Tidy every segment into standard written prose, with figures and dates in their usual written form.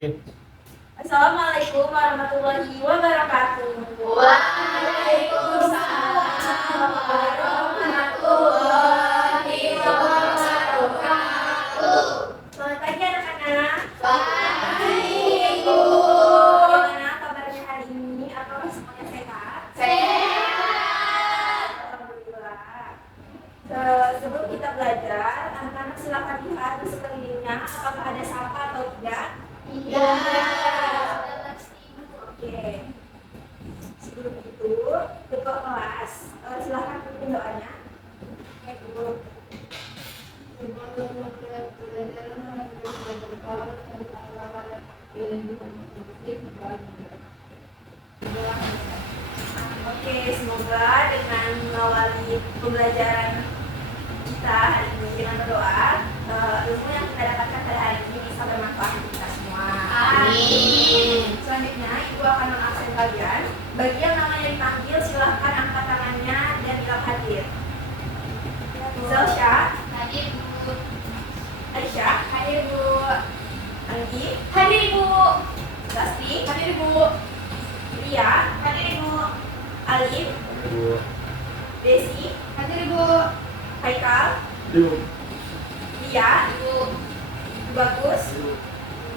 Assalamualaikum warahmatullahi wabarakatuh. Waalaikumsalam warahmatullahi wabarakatuh. Selamat pagi anak-anak. Baik, Bu. Bagaimana kabarnya hari ini? Apakah semuanya sehat? Sehat. Alhamdulillah. Sebelum kita belajar, anak-anak silakan lihat di sekelilingnya apakah ada sampah atau tidak. Iya. Oke. Sebelum itu, ketua kelas, silakan pimpin doanya. Oke, Bu. Oke, semoga dengan mengawali pembelajaran kita hari ini dengan berdoa, ilmu yang kita dapatkan pada hari ini bisa bermanfaat untuk kita semua. Amin. Selanjutnya, Ibu akan mengabsen kalian. Bagi yang namanya dipanggil, silahkan angkat tangannya dan bilang hadir. Zelsha, Hadir, Bu. Aisyah, Hadir, Bu. Anggi, Hadir, Bu. Sasti, Hadir, Bu. Ria, Hadir, Bu. Alif, Desi, Hadir, Bu. Haikal, Lia, Bu. Bagus.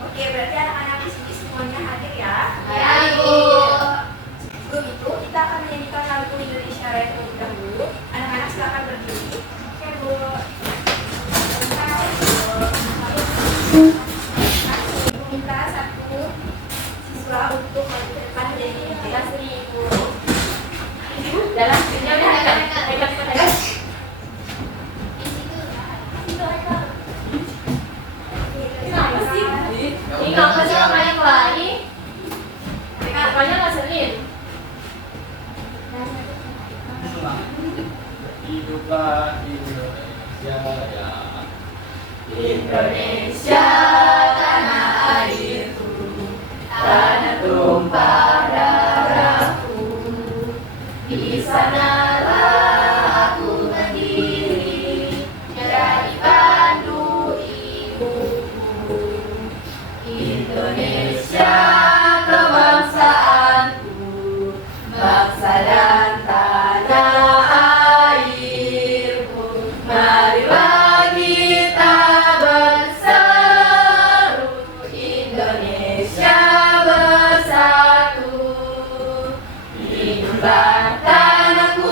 Oke, berarti anak-anak di sini semuanya hadir ya. Hadir, Bu. Sebelum itu, kita akan menyanyikan lagu Indonesia Raya terlebih dahulu. Anak-anak silakan berdiri. Oke, Bu. Ibu minta satu siswa untuk maju ke depan menjadi pimpinan seni, Ibu. Dalam video udah ada. Kenapa sih? Ini kenapa sih namanya kelahi? Apanya ngeselin? Hiduplah Indonesia ya. Indonesia tanah airku, tanah tumpah darahku. Di sanalah aku berdiri, menjadi pandu ibuku. Indonesia kebangsaanku, bangsa dan tanah airku. Marilah kita berseru, Indonesia bersatu. Hiduplah tanahku,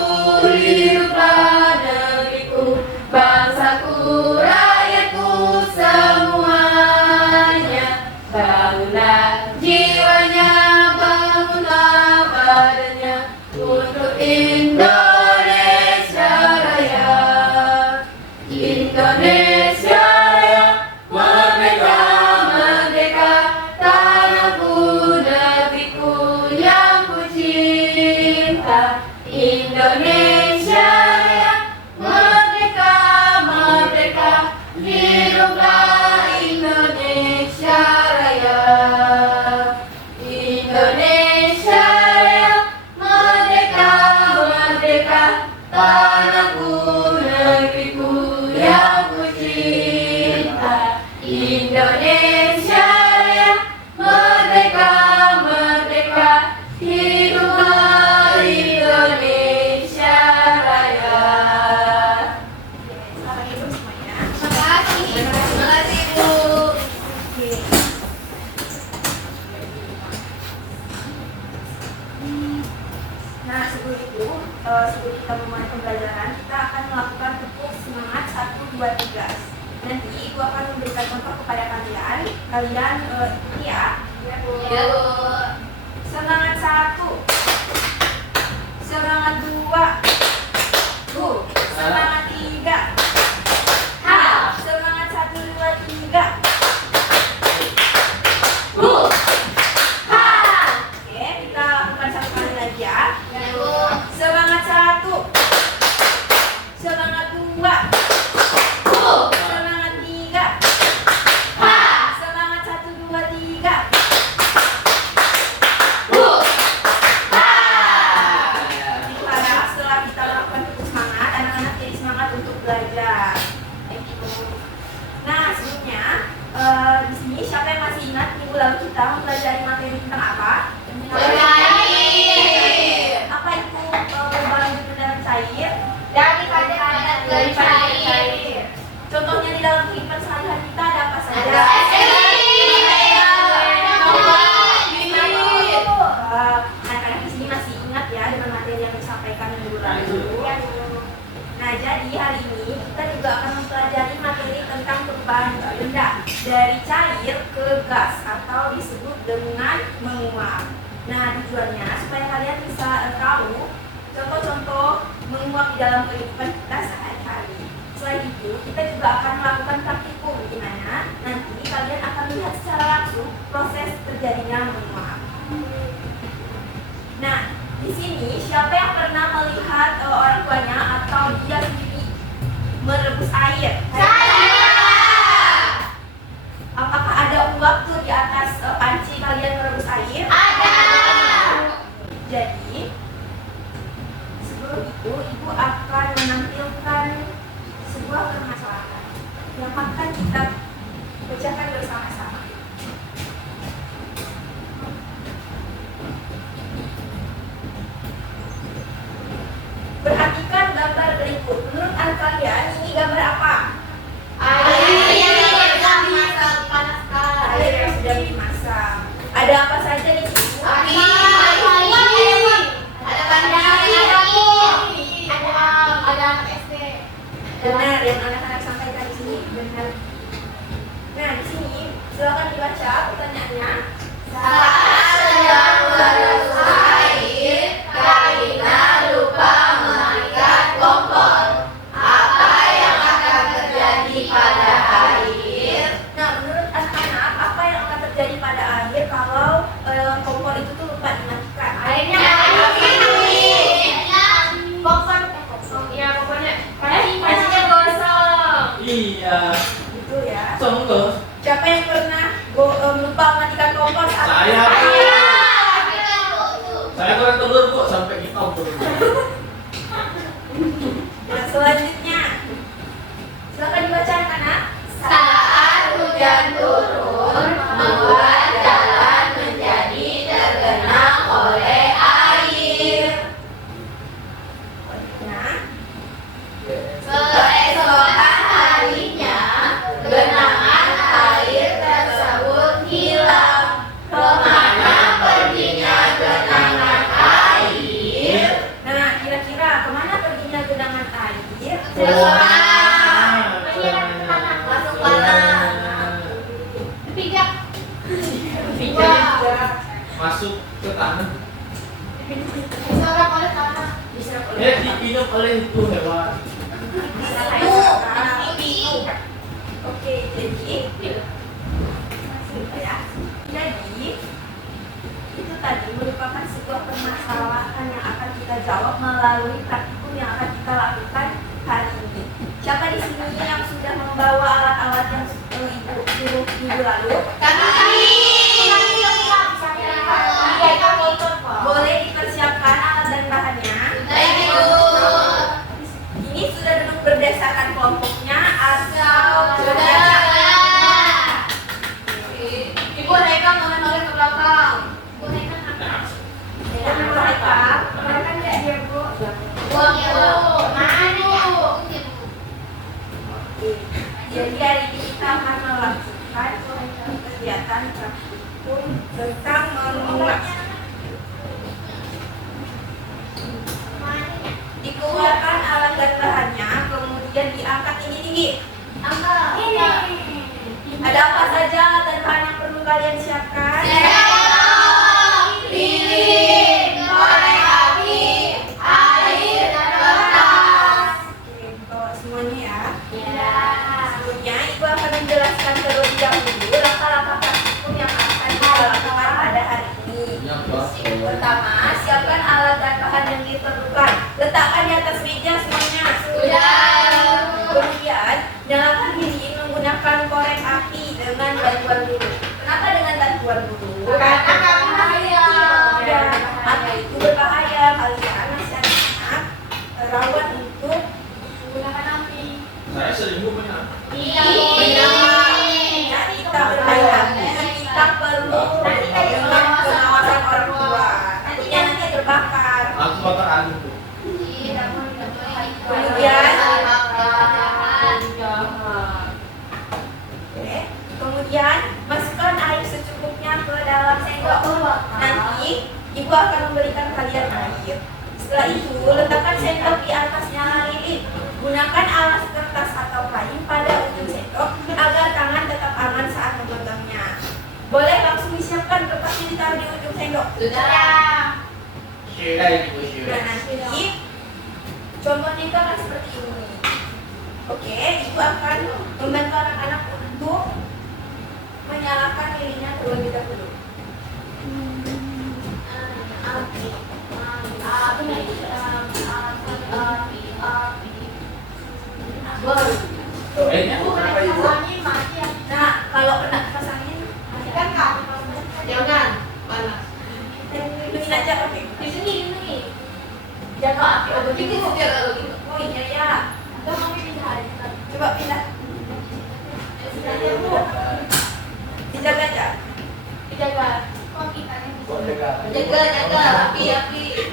hiduplah negeriku, bangsaku, rakyatku semuanya. Bangunlah jiwanya, bangunlah badannya untuk Indonesia Raya. Indonesia Raya, merdeka, merdeka, tanahku, negeriku yang ku cinta. Indonesia Raya, merdeka, merdeka, hiduplah Indonesia Raya. Indonesia Raya, merdeka, merdeka, tanahku, negeriku yang ku cinta. Indonesia Raya, merdeka, merdeka, hiduplah Indonesia Raya. Selamat tidur semuanya. Terima kasih, Bu. Oke. Nah, sebelum itu, sebelum kita memulai pembelajaran, kita akan melakukan tepuk semangat 1, 2, 3. Nanti Ibu akan memberikan contoh kepada kalian. Kalian ikuti ya. Ya, Bu. Semangat 1, semangat 2, Bu. Semangat 3, Ha. semangat 1, 2, 3. Bu. Ha. Oke, kita lakukan satu kali lagi ya. Ya, Bu. Semangat 1, semangat 2, Bu. semangat 3, Ha. semangat 1, 2, 3. Bu. Ha. Setelah kita melakukan tepuk semangat, anak-anak jadi semangat kita mempelajari materi tentang apa? Cair. Apa itu perubahan hidup dalam cair? Daripada cair. Contohnya di dalam kehidupan sehari-hari kita ada apa saja? Ada Anak-anak di sini masih ingat ya dengan materi yang disampaikan minggu lalu. Nah, jadi hari ini kita juga akan mempelajari materi tentang perubahan benda dari cair ke gas atau disebut dengan menguap. Nah, tujuannya supaya kalian bisa tahu contoh-contoh menguap di dalam kehidupan kita sehari-hari. Selain itu, kita juga akan melakukan praktikum di mana nanti kalian akan melihat secara langsung proses terjadinya menguap. Nah, di sini siapa yang pernah melihat orang tuanya atau dia sendiri merebus air? Apakah ada uap tuh di atas panci kalian merebus air? Ada. Jadi, sebelum itu ibu akan menampilkan sebuah permasalahan yang akan kita bacakan bersama-sama. Perhatikan gambar berikut. Menurut kalian ini gambar apa? Air yang dipanaskan. Air yang sudah dimasak. Ada apa saja di situ? Api. Ada pandai. Ada anak SD. Benar yang anak-anak sampaikan di sini benar. Nah, di sini silakan dibaca pertanyaannya. Saat sedang merebus air, Karina lupa mematikan kompor. Apa yang akan terjadi pada air? Nah, menurut anak-anak apa yang akan terjadi pada air kalau kompor itu tuh lupa dimatikan? Airnya kompor. Ya pokoknya pancinya gosong. Iya. Gitu ya. Contoh. Siapa yang pernah lupa mematikan kompor? Saya. Saya kurang telur bu sampai hitam telur. Nah, selanjutnya silakan dibaca anak-anak. Saat hujan turun, membuat jalan menjadi tergenang oleh air. Nah, Keesokan harinya, genangan air tersebut hilang. Kemana perginya genangan air? nah kira-kira kemana perginya genangan air? Masuk tanah. Ketiga. Masuk ke tanah. Diserap oleh tanah. Diserap Diminum oleh itu hewan. Oke, jadi ya. Jadi itu tadi merupakan sebuah permasalahan yang akan kita jawab melalui praktikum yang akan kita lakukan hari ini. Siapa di sini yang sudah membawa alat-alat yang ibu suruh minggu lalu? Boleh dipersiapkan alat dan bahannya. Ini sudah duduk berdasarkan kelompoknya atau Ibu Reka noleh-noleh ke belakang. Mereka tidak dia bu. Jadi hari ini kita akan melakukan kegiatan praktikum tentang menguap. Dikeluarkan alat dan bahannya, kemudian diangkat tinggi-tinggi. Ada apa saja alat dan bahan yang perlu kalian siapkan? Oke, bawa semuanya ya. Sebelumnya, Ibu akan menjelaskan terlebih dahulu langkah-langkah praktikum yang akan kita lakukan pada hari ini. Pertama, siapkan alat dan bahan yang diperlukan. Letakkan di atas meja semuanya. Kemudian, nyalakan lilin menggunakan korek api dengan bantuan dulu. Kenapa dengan bantuan dulu? Karena kami bahaya. Ya, maka itu berbahaya. Kalian masih anak rawan untuk menggunakan api. Saya sering punya. Iya. Jadi kita bermain api, kita perlu nanti kayak dengan pengawasan orang tua. Takutnya nanti terbakar. Aku bakar anu bu. Kemudian, oke. Kemudian masukkan air secukupnya ke dalam sendok. Nanti ibu akan memberikan kalian air. Setelah itu letakkan sendok di atas nyala lilin. Gunakan alas kertas atau kain pada ujung sendok agar tangan tetap aman saat menggenggamnya. Boleh langsung disiapkan kertasnya ditaruh di ujung sendok. Sudah. Share ibu Dan share. nanti contohnya itu akan seperti ini. Oke, ibu akan membantu anak-anak untuk menyalakan lilinnya terlebih dahulu. Kayaknya aku kenapa ibu? Nah, kalau kena kipas angin, kan kak. Jangan. Panas. Hidungin aja pakai. Di sini. Jaga api. Ada bikin setir kalau gitu. Oh iya ya. Atau mami pindah aja. Coba pindah. Ya, Bu. Dijaga aja. Dijaga. Kok jaga? Jaga api.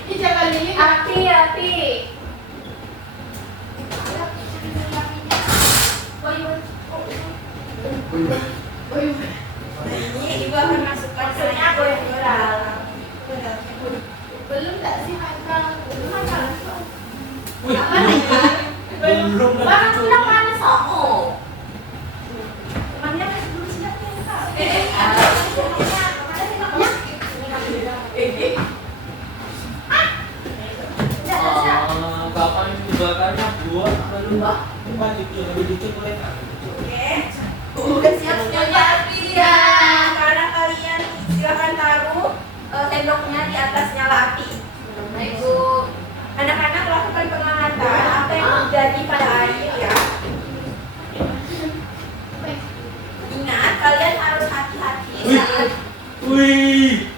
Dijaga lilin. Api. Nah, ini ibu akan masukkan airnya ke dalam. Belum tak sih Haikal? Belum Haikal. Wih, Apa Haikal? belum Barang kita mana somo? Temannya masih belum siap ya, Kak. Kapan dibakarnya buat apa Pak itu lebih dikit boleh kan? Oke. Udah siap semuanya? Iya. Sekarang kalian silakan taruh sendoknya di atas nyala api. Baik, Bu. Anak-anak lakukan pengamatan apa yang terjadi pada air ya. Ingat, kalian harus hati-hati saat Wih.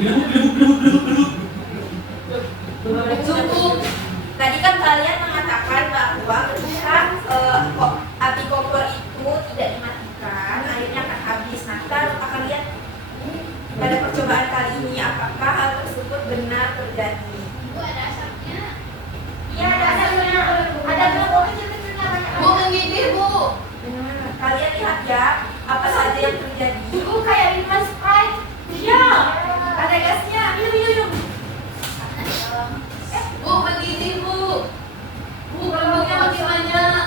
Gelubuk. Cukup. tadi kan kalian mengatakan bahwa ketika api kompor itu tidak dimatikan, airnya akan habis. Nah, kita akan lihat pada percobaan kali ini apakah hal tersebut benar terjadi. Bu, ada asapnya. Iya, ada asapnya. Ada kelompok kecil-kecilnya banyak. Bu, mengidih, Bu. Kalian lihat ya, apa saja yang terjadi. Bu, kayak minuman Sprite. Iya, ada gasnya. Minum. Bu, mengidih, Bu. Bu, gelombangnya makin banyak.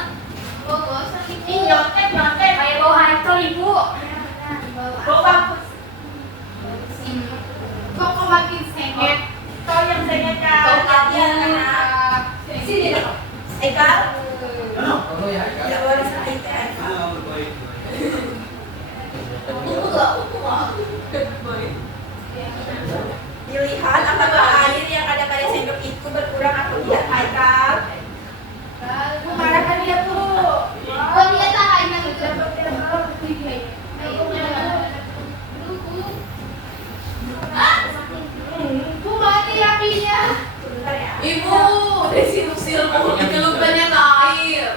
Bu, gosok Ibu. Ini nyontek kayak bau Haikal, Ibu. Bau bagus. Kok makin sengit? Kau yang sengit kan? Kau Kalian kabur. anak. Sini dong. Haikal, Kamu ya tidak boleh seperti itu, Haikal. Upu nggak? Dilihat apakah air yang ada pada sendok itu berkurang atau tidak, Haikal. Bu, marahkan dia, Bu. Oh, dia tahan yang itu. Bu, mati apinya. Sebentar ya. Ibu, desirup-sirup celupkannya ke air.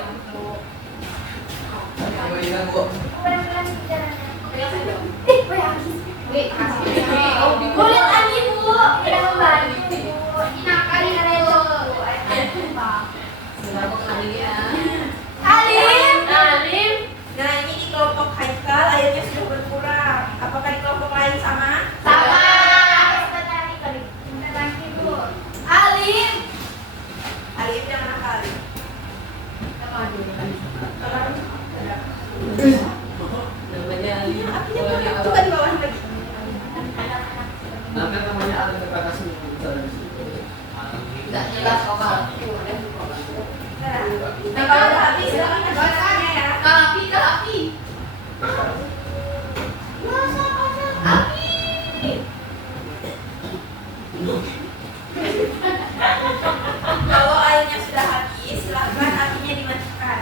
Bu, lihat angin, Bu. Kita membantu. Inakan itu. Alim. Nah, ini di kelompok Haikal airnya sudah berkurang. Apakah di kelompok lain sama? Sama. Alim. Alim yang mana kali? Apinya coba di bawah lagi. Nanti namanya ada ke atas nih, bisa dari situ. Tidak jelas lokal. Nah, kalau udah habis silakan kasih ya. Api. Kalau airnya sudah habis, silakan apinya dimatikan.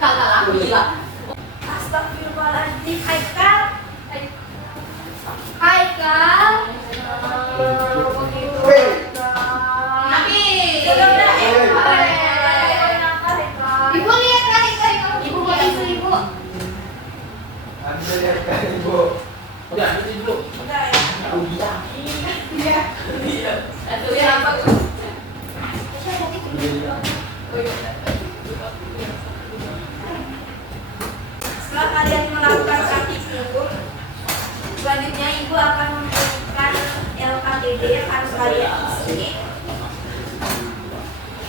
Kagak laku gila. Astagfirullahaladzim, Haikal. Haikal. Iya. Satu ya apa? Setelah kalian melakukan praktikum, selanjutnya ibu akan memberikan LKPD yang harus kalian isi.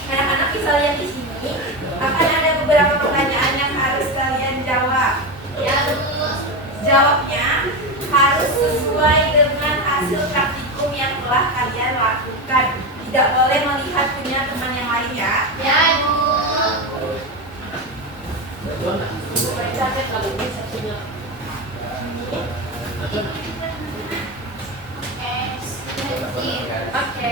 Anak-anak bisa lihat di sini akan ada beberapa pertanyaan yang harus kalian jawab. Ya, Jawabnya harus sesuai dengan hasil praktikum yang telah kalian lakukan. Tidak boleh melihat punya teman yang lain ya. ya Ibu. Capek kalau ini satunya. Oke.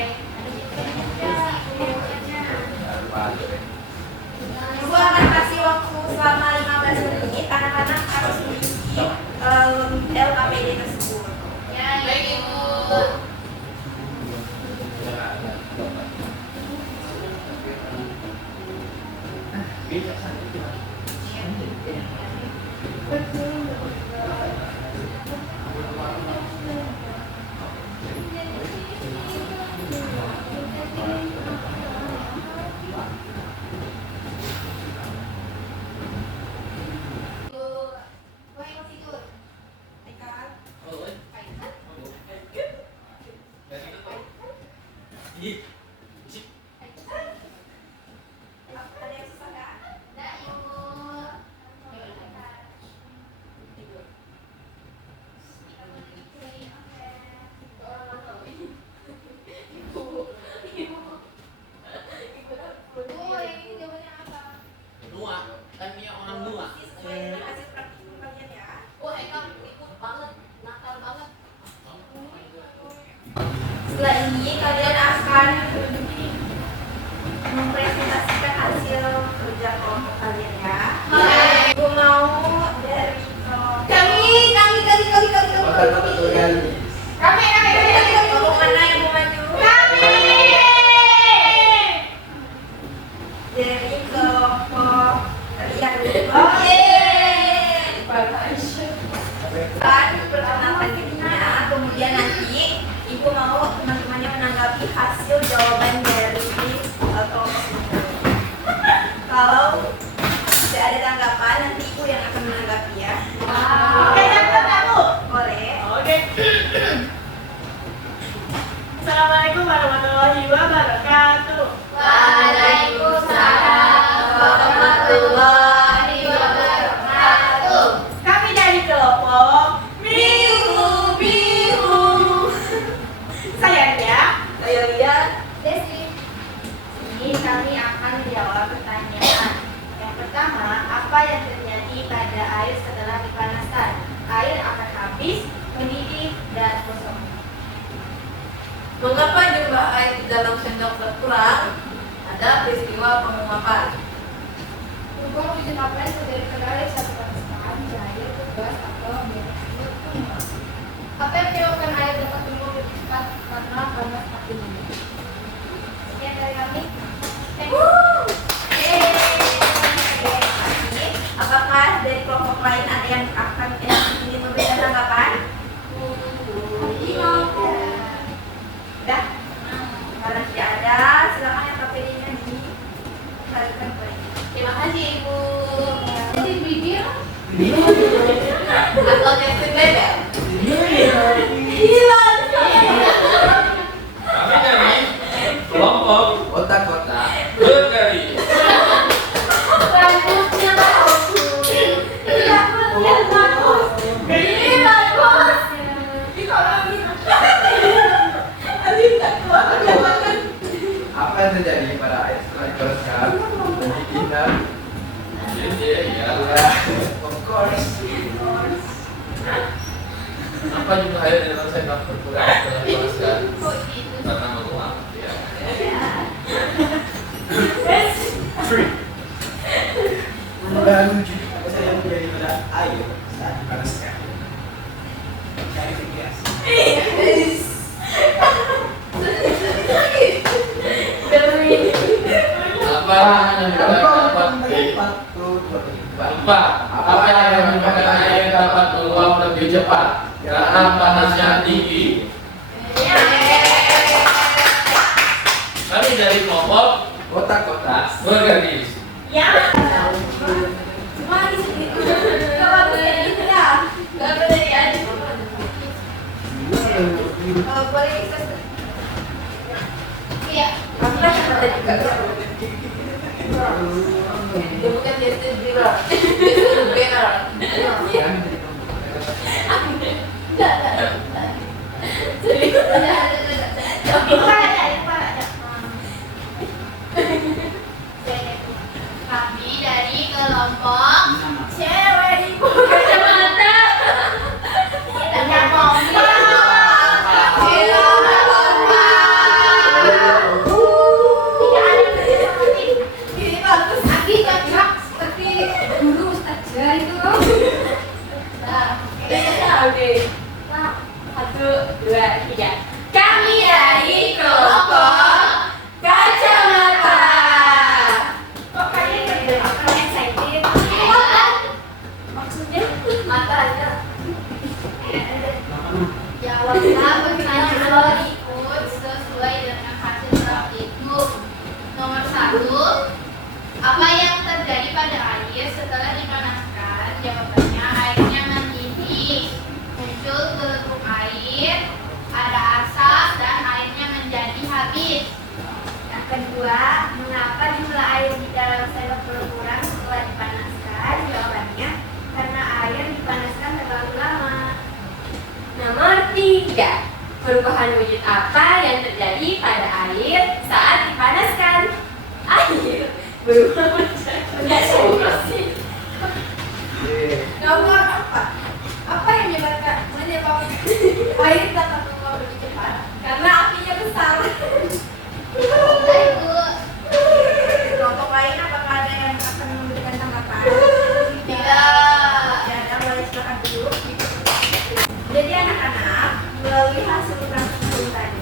Ibu akan kasih waktu selama 15 menit. Anak-anak harus mengisi LKPD tersebut. Ya, baik Ibu. Ada yang susah nggak? Nua, kan punya orang nua. Sesuai dengan hasil praktikum kalian ya. Oh, Eka ikut banget, nakal banget. Setelah ini kalian akan mempresentasikan hasil kerja kelompok kalian ya. Ibu mau dari kelompok mana yang mau maju? Dari kelompok terlihat dulu. Kan perkenalkan dirinya, kemudian nanti ibu mau teman-temannya menanggapi hasil jawaban dari kelompok ini. Kalau tidak ada tanggapan, nanti ibu yang akan menanggapi ya. Boleh. Assalamualaikum warahmatullahi wabarakatuh. Waalaikumsalam warahmatullahi wabarakatuh. Kami dari kelompok Biru. saya Lia. Saya lihat. Desi. Ini kami akan menjawab pertanyaan. Yang pertama, apa yang terjadi pada air setelah dipanaskan? Air akan habis, mendidih, dan kosong. Mengapa jumlah air di dalam sendok berkurang? Ada peristiwa penguapan. Perubahan biji kapal terjadi pada air saat dipanaskan, cair, gas, atau biasa. Apa yang menyebabkan air dapat tumbuh lebih cepat karena panas api? Sekian dari kami. Apakah dari kelompok lain ada yang akan ingin memberikan tanggapan? Dah. Karena tidak ada, silakan yang KPD-nya dikembalikan ke ibu. Terima kasih Ibu. Jadi bibir Atau Jackson Bebel. Kami dari kelompok Kotak-kotak. berdari. rambutnya bagus. Rambutnya bagus. Ini bagus. Apa yang terjadi pada air setelah dipanaskan? Mendidih dan Ya. of course. Apa jumlah air di dalam sendok berkurang setelah dipanaskan? Karena menguap. Ya. Perubahan wujud apa yang terjadi pada air saat dipanaskan? Klarifikasi. Apa yang dapat apa yang menyebabkan air dapat menguap lebih cepat? Karena panasnya tinggi. Ya. dari kelompok Kotak-kotak. bergaris. Ya. Cuma di sini. Kalau boleh gitu ya. Gak boleh diaduk. Kalau boleh kita. Iya. Apa yang ada juga? Dia bukan dia sendiri lah. Dia suruh benar. Kami dari kelompok Cewek ibu. Kacamata. tidak mau Ini bagus. Aki cocok seperti guru saja itu. Oke. Satu, dua, tiga. Kami dari kelompok kacamata. Kok kayaknya kalian excited? Maksudnya mata aja. jawablah pertanyaan berikut sesuai dengan hasil draft itu. Nomor 1, apa yang terjadi pada air setelah dipanaskan? Jawabannya airnya mendidih, muncul gelembung air, ada asap dan airnya menjadi habis. Yang kedua, mengapa jumlah air di dalam sendok berkurang setelah dipanaskan? Jawabannya karena air dipanaskan terlalu lama. Nomor tiga. Perubahan wujud apa yang terjadi pada air saat dipanaskan? Air berubah menjadi solusi. Nomor 4, apa yang menyebabkan air dapat menguap lebih cepat? Karena apinya besar. Sudah Ibu. Kelompok lain apakah ada yang akan memberikan tanggapan? Tidak. Ya, ada, boleh silakan dulu. Jadi anak-anak, melalui hasil rangkuman tadi,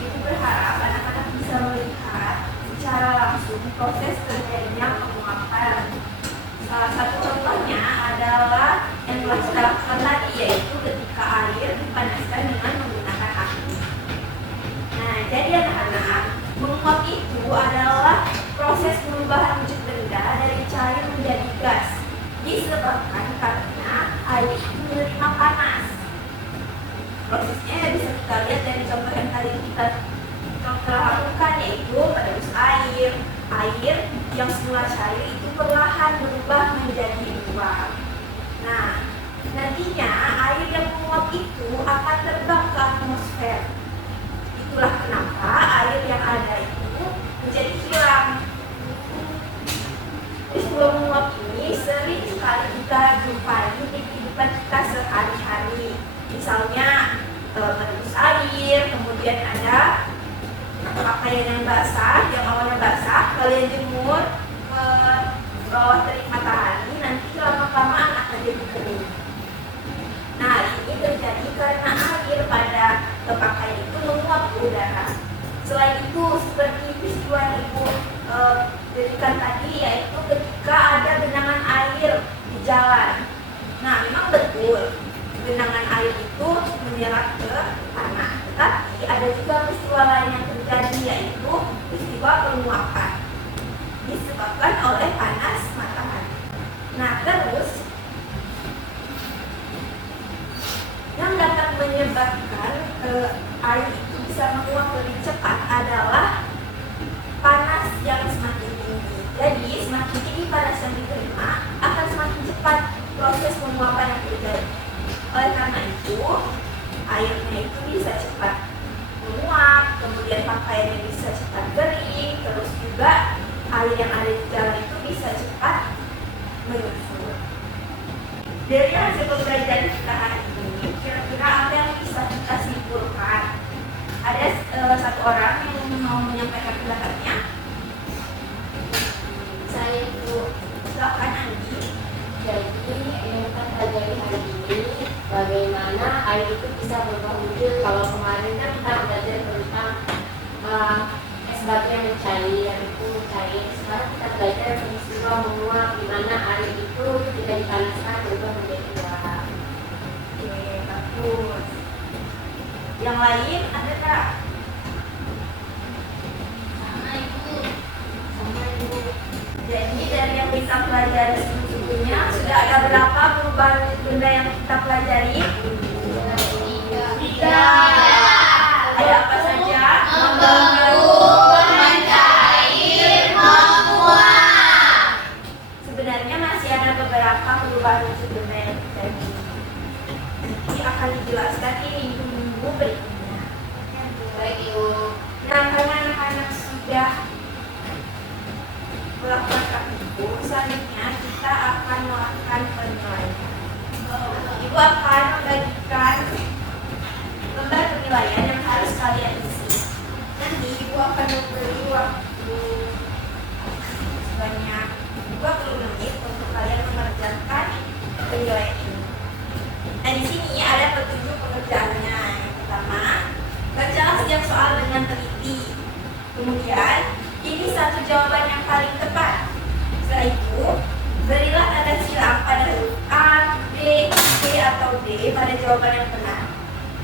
ibu berharap anak-anak bisa melihat secara langsung proses terjadinya penguapan. Salah satu contohnya adalah yang telah kita lakukan tadi, yaitu ketika air dipanaskan dengan menggunakan api. Nah, jadi anak-anak, menguap itu adalah proses perubahan wujud benda dari cair menjadi gas, disebabkan karena air itu menerima panas. Prosesnya bisa kita lihat dari contoh yang tadi kita lakukan, yaitu pada air. Air yang semula cair itu perlahan berubah menjadi uap. Nah, nantinya air yang menguap itu akan terbang ke atmosfer. Itulah kenapa air yang ada itu menjadi hilang. Peristiwa menguap ini sering sekali kita jumpai di kehidupan kita sehari-hari. Misalnya merebus air, kemudian ada pakaian yang basah, yang awalnya basah, kalian jemur ke bawah terik matahari, nanti lama-kelamaan akan jadi kering. Nah, ini terjadi karena air pada pakaian itu menguap ke udara. Selain itu, seperti peristiwa yang Ibu berikan tadi, yaitu ketika ada genangan air di jalan. Nah, memang betul genangan air itu menyerap ke tanah. Tetapi ada juga peristiwa lain yang terjadi, yaitu peristiwa penguapan disebabkan oleh panas matahari. Nah, terus yang dapat menyebabkan air itu bisa menguap lebih cepat adalah panas yang semakin tinggi. Jadi semakin tinggi panas yang diterima, akan semakin cepat proses penguapan yang terjadi. Oleh karena itu, airnya itu bisa cepat menguap, kemudian pakaiannya bisa cepat kering, terus juga air yang ada di jalan itu bisa cepat menyusut. Dari hasil pembelajaran kita hari ini, kira-kira apa yang bisa kita simpulkan? Ada satu orang yang mau menyampaikan pendapatnya. Saya itu Silakan Andi. jadi yang kita pelajari hari ini bagaimana air itu bisa berubah wujud. Kalau kemarin kan kita belajar tentang es batu yang mencair, itu mencair. Sekarang kita belajar peristiwa menguap, di mana air itu ketika dipanaskan berubah menjadi uap. Oke, bagus. Yang lain ada tak? Jadi dari yang kita pelajari sebelumnya sudah ada berapa perubahan wujud benda yang kita pelajari? Tiga. Ada apa saja? Membentuk, mencair, menguap. Sebenarnya masih ada beberapa perubahan wujud benda yang terjadi. Nanti akan dijelaskan di minggu-minggu berikutnya. Baik, Ibu. Nah, karena anak-anak sudah melakukan itu, selanjutnya kita akan melakukan penilaian. Ibu akan membagikan lembar penilaian yang harus kalian isi. Nanti Ibu akan memberi waktu sebanyak 20 menit untuk kalian mengerjakan penilaian ini. Nah, di sini ada petunjuk pengerjaannya. Yang pertama, bacalah setiap soal dengan teliti. Kemudian, ini satu jawaban yang paling tepat. Setelah itu, berilah tanda silang pada huruf A, B, C, atau D pada jawaban yang benar.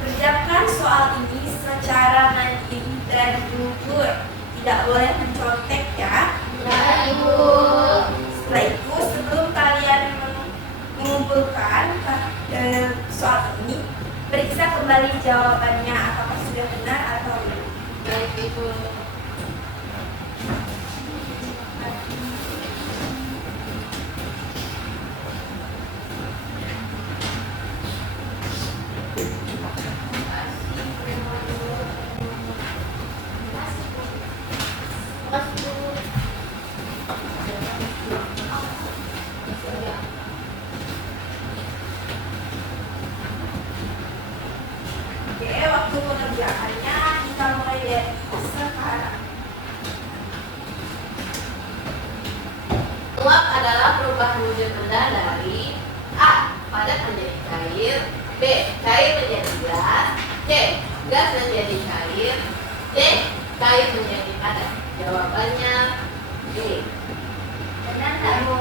Kerjakan soal ini secara mandiri dan jujur. Tidak boleh mencontek ya. Ya, Ibu. Setelah itu, sebelum kalian mengumpulkan soal ini, periksa kembali jawabannya apakah sudah benar atau belum. Baik, Ibu. Oke, waktu mengerjakannya kita mulai dari sekarang. Uap adalah perubahan wujud benda dari A. Padat menjadi cair, B. Cair menjadi gas, C. Gas menjadi cair, D. Cair menjadi padat. Jawabannya D. Benar nggak, Bu?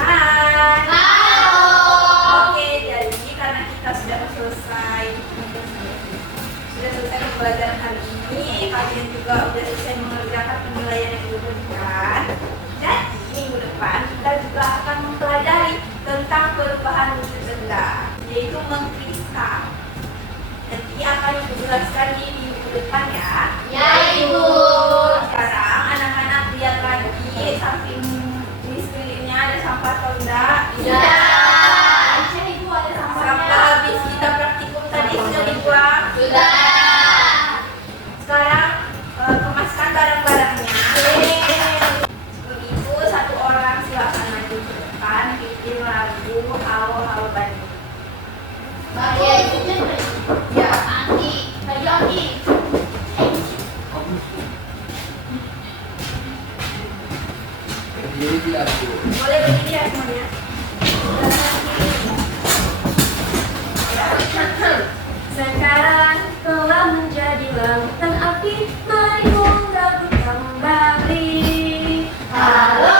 Hai. Halo. Oke, jadi karena kita sudah selesai pembelajaran hari ini, kalian juga sudah selesai mengerjakan penilaian yang diberikan. Jadi minggu depan kita juga akan mempelajari tentang perubahan wujud benda, yaitu mengkristal. Nanti akan dijelaskan di minggu depan ya. Ya, Ibu. Sekarang anak-anak lihat lagi samping di sekelilingnya ada sampah atau enggak? Ya. Ibu ada sampah habis kita praktikum tadi sudah dibuang. Sudah. Sekarang kemaskan barang-barangnya. Sebelum itu satu orang silakan maju ke depan bikin lagu Halo Bandung. Ya, Ibu. Ya. Anggi. Baju Anggi. Berdiri di aku. Boleh berdiri ya semuanya. Sekarang telah menjadi lautan api, mari mundur kembali. Halo,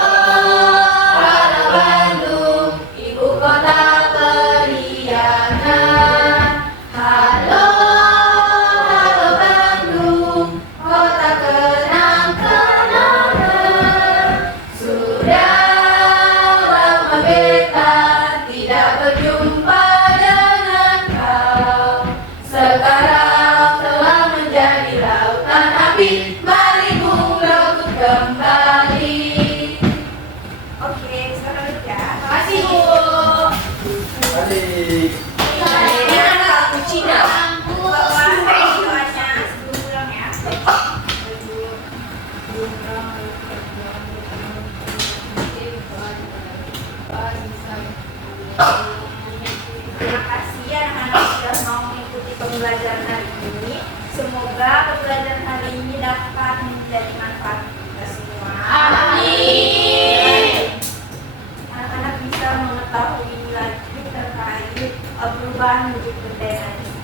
halo Bandung, ibu kota periangan. Halo, halo Bandung, kota kenang-kenangan. Sudah lama beta tidak berjumpa dengan kau. Sekarang telah menjadi lautan api, mari bung rekut kembali. Oke, sekarang ya. Makasih, Bu. Balik. Ini ada kucingnya. Bu. Bawa doanya sebelum pulang ya. Terima kasih anak-anak sudah mau mengikuti pembelajaran hari ini. Semoga pembelajaran hari ini dapat menjadi manfaat untuk kita semua. Amin. Anak-anak bisa mengetahui lagi terkait perubahan wujud benda yang ada di